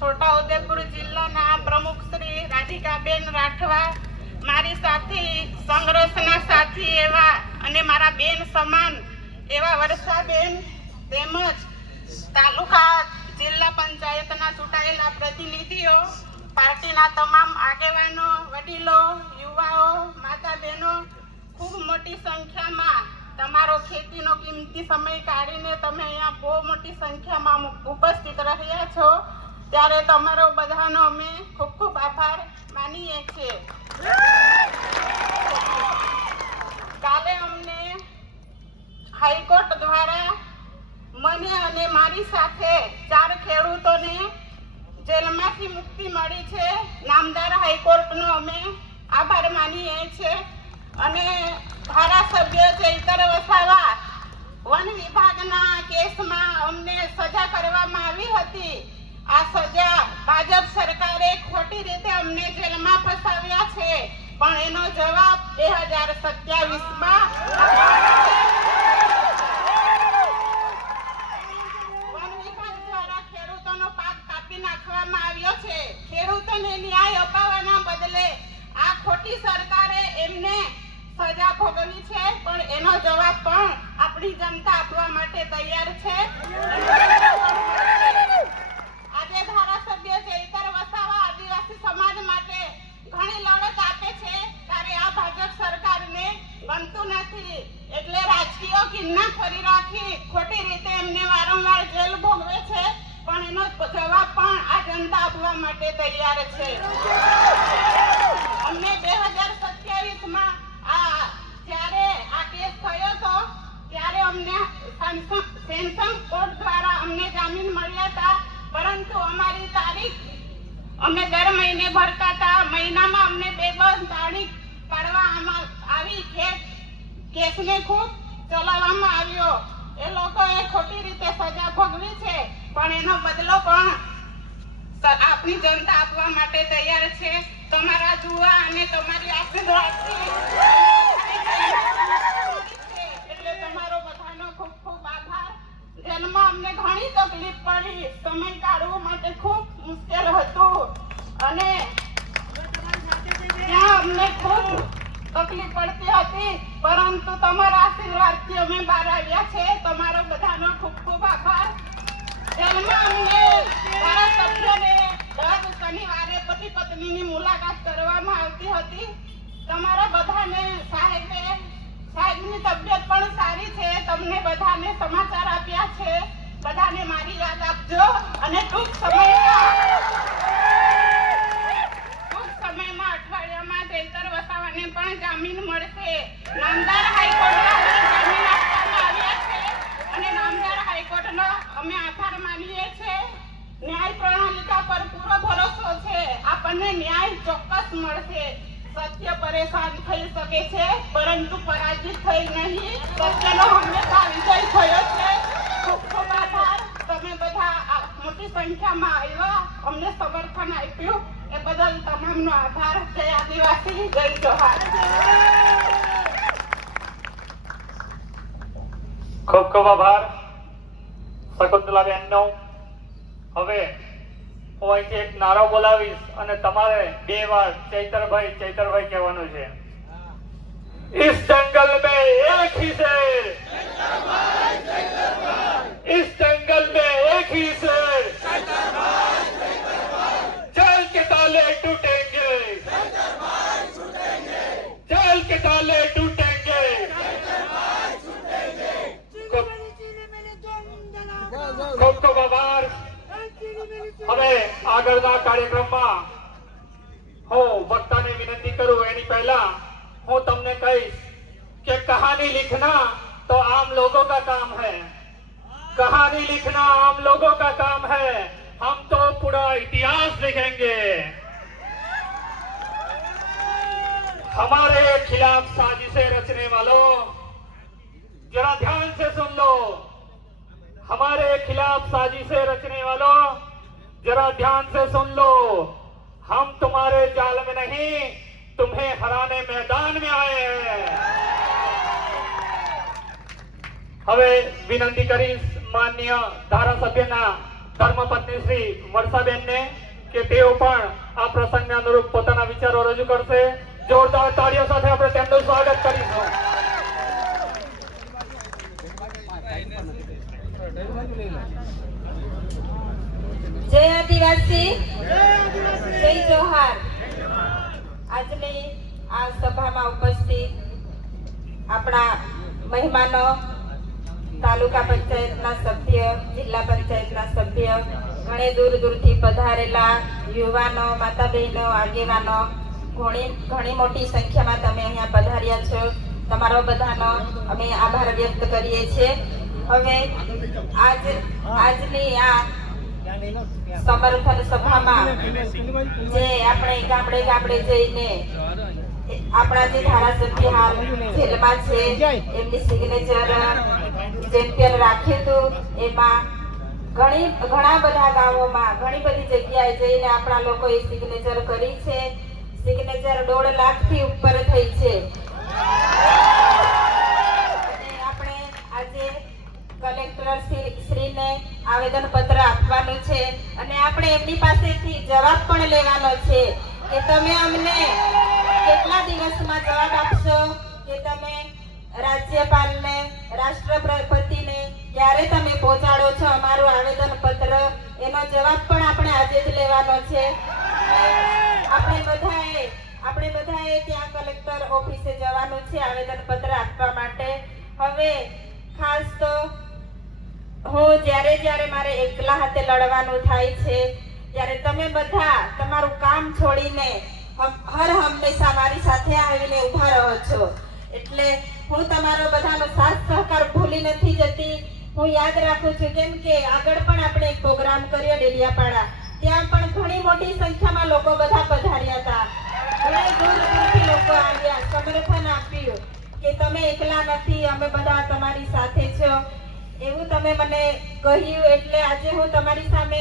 છોટાઉદેપુર જિલ્લાના પ્રમુખ શ્રી રાધિકાબેન રાઠવા, મારી સાથી સંઘર્ષના સાથી એવા અને મારા બેન સમાન એવા વર્ષાબેન, તેમજ તાલુકા જિલ્લા પંચાયતના ચૂંટાયેલા પ્રતિનિધિઓ, પાર્ટીના તમામ આગેવાનો, વડીલો, યુવાઓ, માતા બહેનો, ખૂબ મોટી સંખ્યામાં તમારો ખેતીનો કિંમતી સમય કાઢીને તમે અહીંયા બહુ મોટી સંખ્યામાં ઉપસ્થિત રહ્યા છો, ત્યારે તમારો બધાનો અમે ખૂબ ખૂબ આભાર માનીએ છીએ. કાલે અમને હાઈકોર્ટ દ્વારા મને અને મારી સાથે 4 ખેડૂતોને જેલમાંથી મુક્તિ મળી છે. નામદાર હાઈકોર્ટનો અમે આભાર માનીએ છીએ. અને ધારાસભ્ય ચૈતર વસાવા વન વિભાગના કેસમાં અમને સજા કરવામાં આવી હતી. આ સજા ભાજપ સરકારે ખોટી રીતે અમને જેલમાં ફસાવ્યા છે, પણ એનો જવાબ 2027માં વન વિભાગ દ્વારા ખેડૂતોનો પાક કાપી નાખવામાં આવ્યો છે. ખેડૂતોને ન્યાય અપાવવાના બદલે આ ખોટી સરકારે એમને સજા ભોગવી છે, પણ એનો જવાબ પણ આપણી જનતા આપવા માટે તૈયાર છે. આજે ધારાસભ્ય ચૈતર વસાવા આદિવાસી સમાજ માટે ઘણી લડત આપે છે, ત્યારે આ ભાજપ સરકારને ગમતું નથી, એટલે રાજકીય કિન્નાખોરી રાખી ખોટી રીતે એમને વારંવાર જેલ ભોગવે છે, પણ એનો જવાબ પણ આ જનતા આપવા માટે તૈયાર છે. અમને 2027માં જ્યારે આ કેસ થયો હતો ત્યારે અમને સેન્સન કોર્ટ દ્વારા અમને જામીન મળ્યા હતા, પરંતુ અમારી તારીખ અમે દર મહિને ભરતા હતા. મહિનામાં અમને 2 તારીખ પાડવામાં આવી. કેસને ખૂબ ચલાવવામાં આવ્યો. એ લોકોએ ખોટી રીતે સજા ભોગવી છે, પણ એનો બદલો પણ આપણી જનતા આપવા માટે તૈયાર છે. તમારા દુઆ અને તમારી આશીર્વાદથી એટલે તમારો બધાનો ખૂબ ખૂબ આભાર. જેલમાં અમને ઘણી તકલીફ પડી, સમય કાઢવો માટે ખૂબ મુશ્કેલ હતું અને ત્યાં અમને ખૂબ તકલીફ પડતી હતી, પરંતુ તમારા આશીર્વાદથી અમે બહાર આવ્યા છે. તમારો બધાનો ખૂબ ખૂબ આભાર. જેલમાં અમને ધારાસભ્યોને દર શનિવારે પતિ પત્નીની મુલાકાત કરવામાં આવતી હતી. તમારા બધાને સાહેબની તબિયત પણ સારી છે. તમને બધાને સમાચાર આપ્યા છે. બધાને મારી યાદ આપજો અને ટૂંક સમયમાં અઠવાડિયામાં ચૈતર વસાવાને પણ જામીન મળશે. નામદાર હાઈકોર્ટમાં જામીન આપવામાં આવ્યા છે અને નામદાર હાઈકોર્ટનો અમે આભાર માનીએ છીએ. ન્યાય પ્રણાલિકા પર પૂરો ભરોસો છે. આપણને ન્યાય ચોક્કસ મળશે. સત્ય પરેશાન થઈ શકે છે, પરંતુ પરાજિત થઈ નહીં. સત્યનો હંમેશા વિજય થયો છે. ખૂબ ખૂબ આભાર. તમે બધા મોટી સંખ્યામાં આવ્યા, અમને સમર્થન આપ્યું, એ બદલ તમામનો આભાર. જય આદિવાસી, જય જોહાર. ખૂબ ખૂબ આભાર શકુંતલાબેનનો. હવે હું અહીંથી એક નારો બોલાવીશ અને તમારે 2 વાર ચૈતરભાઈ ચૈતરભાઈ કહેવાનું છે. इस जंगल में एक ही शेर, इस जंगल में एक ही शेर, जेल के ताले टूटेंगे, जेल के ताले टूटेंगे. ખૂબ ખૂબ આભાર. હવે આગળના કાર્યક્રમમાં હું વક્તાને વિનંતી કરું એની પહેલા હું તમને કહીશ कि कहानी लिखना तो आम लोगों का काम है, कहानी लिखना आम लोगों का काम है. हम तो पूरा इतिहास लिखेंगे. हमारे खिलाफ साजिशें रचने वालों जरा ध्यान से सुन लो. हमारे खिलाफ साजिशें रचने वालों जरा ध्यान से सुन लो. हम तुम्हारे जाल में नहीं, तुम्हें हराने मैदान में आए हैं. હવે વિનંતી કરીશ માનનીય ધારાસભ્યના ધર્મપત્ની શ્રી વર્ષાબેનને કે તેઓ પણ આ પ્રસંગને અનુરૂપ પોતાના વિચારો રજૂ કરશે. જોરદાર તાળીઓ સાથે આપણે તેમનું સ્વાગત કરીશું. જય આદિવાસી, જય જોહાર. આજની આ સભામાં ઉપસ્થિત આપણા મહેમાનો, તાલુકા પંચાયતના સભ્ય, જિલ્લા પંચાયતના સભ્ય, ઘણે દૂર દૂરથી પધારેલા યુવાનો, માતા બહેનો, આગેવાનો, ઘણી મોટી સંખ્યામાં તમે અહીંયા પધાર્યા છો. તમારો બધાનો અમે આભાર વ્યક્ત કરીએ છીએ. હવે આજની આ સમર્થન સભામાં જે આપણે ગામડે ગામડે જઈને આપણા જે ધારાસભ્ય હાલ જેલમાં છે એમની સિગ્નેચર ચેમ્પિયન રાખ્યું હતું, એમાં ઘણા બધા ગામોમાં ઘણી બધી જગ્યાએ જઈને આપણા લોકોએ સિગ્નેચર કરી છે. સિગ્નેચર 1.5 લાખથી ઉપર થઈ છે. આપણે આજે કલેક્ટર શ્રીને આવેદન પત્ર આપવાનું છે અને આપણે એમની પાસેથી જવાબ પણ લેવાનો છે કે તમે અમને કેટલા દિવસમાં જવાબ આપશો, કે તમે રાજ્યપાલને, રાષ્ટ્રપતિને ક્યારે તમે પહોંચાડો છો અમારું આવેદન પત્ર. એનો જવાબ પણ આપણે આજે જ લેવાનો છે. આપણે બધાએ ત્યાં કલેક્ટર ઓફિસે જવાનું છે આવેદન પત્ર આપવા માટે. હવે ખાસ તો હું જ્યારે મારે એકલા હાથે લડવાનું થાય છે ત્યારે તમે બધા તમારું કામ છોડીને હર હંમેશા મારી સાથે આવીને ઊભા રહો છો. એટલે હું તમારો બધાનો સાથ સહકાર ભૂલી નથી જતી. હું યાદ રાખું છું, કેમ કે આગળ પણ આપણે એક પ્રોગ્રામ કર્યો ડેડિયાપાડા, ત્યાં પણ ઘણી મોટી સંખ્યામાં લોકો બધા પધાર્યા હતા. ઘણા દૂર દૂરથી લોકો આવ્યા, સમર્થન આપ્યું કે તમે એકલા નથી, અમે બધા તમારી સાથે છો એવું તમે મને કહ્યું. એટલે આજે હું તમારી સામે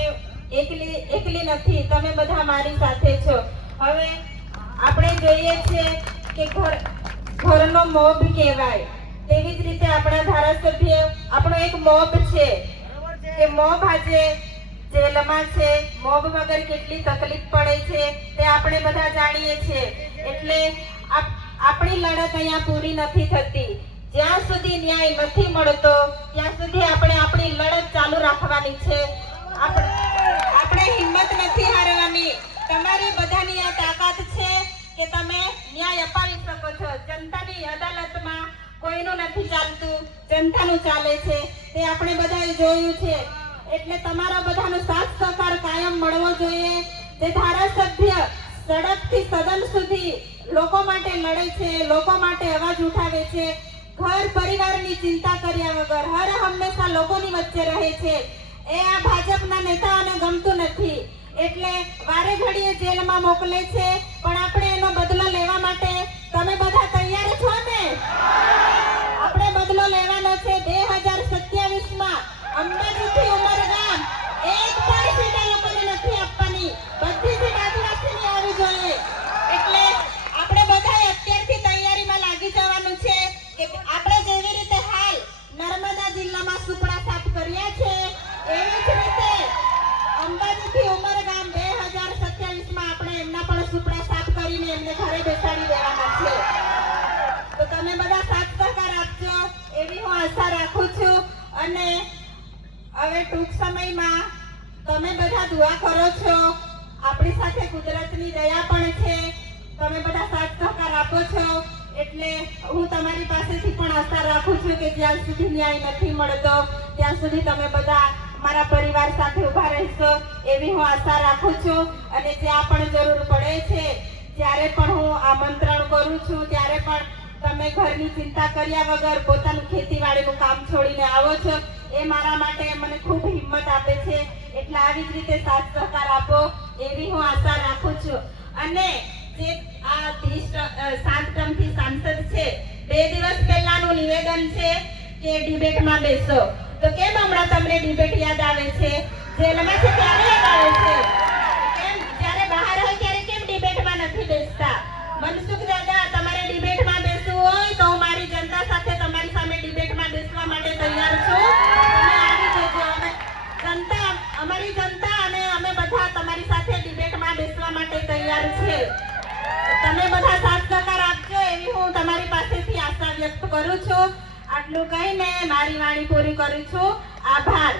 એકલી નથી, તમે બધા મારી સાથે છો. હવે આપણે જોઈએ છે કે ઘરનો મોભ કહેવાય, તેવી જ રીતે આપણા ધારાસભ્ય આપણો એક મોભ છે. એ મોભ આજે જેલમાં છે. મોભ વગર કેટલી તકલીફ પડે છે તે આપણે બધા જાણીએ છીએ. એટલે આપણી લડત અહીંયા પૂરી નથી થતી. જ્યાં સુધી ન્યાય નથી મળતો ત્યાં સુધી આપણે આપણી લડત ચાલુ રાખવાની છે. આપણે હિંમત નથી હારવાની. તમારી બધાની આ તાકાત છે કે તમે ન્યાય અપાવી શકો છો. જનતાની અદાલતમાં કોઈનું નથી ચાલતું, જનતાનું ચાલે છે, તે આપણે બધાએ જોયું છે. એટલે તમારા બધાનો સાથ સહકાર કાયમ મળવો જોઈએ. જે ધારાસભ્ય સડકથી સદન સુધી લોકો માટે લડે છે, લોકો માટે અવાજ ઉઠાવે છે, ઘર પરિવારની ચિંતા કર્યા વગર હર હંમેશા લોકોની વચ્ચે રહે છે, એ આ ભાજપના નેતાઓને ગમતું નથી. એટલે વારે ઘડીએ જેલમાં મોકલે છે, પણ આપણે એનો બદલો લેવા માટે તમે બધા તૈયાર છો ને? આપણે બદલો લેવાનો છે. 2027માં અંબાજીથી ઉમરગામ એક પણ સીટ એ લોકોને નથી આપવાની. બધી સીટ આદિવાસીની આવવી જોઈએ. એટલે આપણે બધાએ અત્યારથી તૈયારીમાં લાગી જવાનું છે કે આપણે જેવી રીતે હાલ નર્મદા જિલ્લામાં સુપડા સાફ કર્યા છે, એવી જ રીતે અંબાજીથી ઉમરગામ 2027માં આપણે એમના પણ સુપડા સાફ કરીને એમને ઘરે બેસાડી દેવાના છે. તો તમે બધા સાથ સહકાર આપજો એવી હું આશા રાખું છું. અને હવે ટૂંક સમયમાં તમે બધા દુઆ કરો છો, આપણી સાથે કુદરતની દયા પણ છે, તમે બધા સાથ સહકાર આપો છો. એટલે હું તમારી પાસેથી પણ આશા રાખું છું કે જ્યાં સુધી ન્યાય નથી મળતો ત્યાં સુધી તમે બધા મારા પરિવાર સાથે ઊભા રહેશો એવી હું આશા રાખું છું. અને જ્યાં પણ જરૂર પડે છે, જ્યારે પણ હું આમંત્રણ કરું છું, ત્યારે પણ તમે ઘરની ચિંતા કર્યા વગર પોતાનું ખેતીવાડીનું કામ છોડીને આવો છો. એ મારા માટે મને ખૂબ હિંમત આપે છે. એટલે આવી જ રીતે સાથ સહકાર આપો એવી હું આશા રાખું છું. અને જે આ 7 ટર્મથી સાંસદ છે, 2 દિવસ પહેલાનું નિવેદન છે કે ડિબેટમાં બેસો. તો કેમ હમણાં તમને ડિબેટ યાદ આવે છે? જેલમાં છે ત્યારે યાદ આવે છે. કેમ જ્યારે બહાર હોય ત્યારે કેમ ડિબેટમાં નથી બેસતા? મનસુખ દાદા, તમારે ડિબેટમાં બેસવું હોય તો હું મારી જનતા સાથે તમારી સામે ડિબેટમાં બેસવા માટે તૈયાર છું. તમે આવી જજો. જનતા અમારી તૈયાર છે. તમે બધા સાથ સહકાર આપજો એવી હું તમારી પાસેથી આશા વ્યક્ત કરું છું. આટલું કહીને મારી વાણી પૂરી કરું છું. આભાર.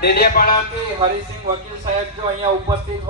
ડેડિયાપાડાથી હરિસિંહ વકીલ સાહેબ જો અહીંયા ઉપસ્થિત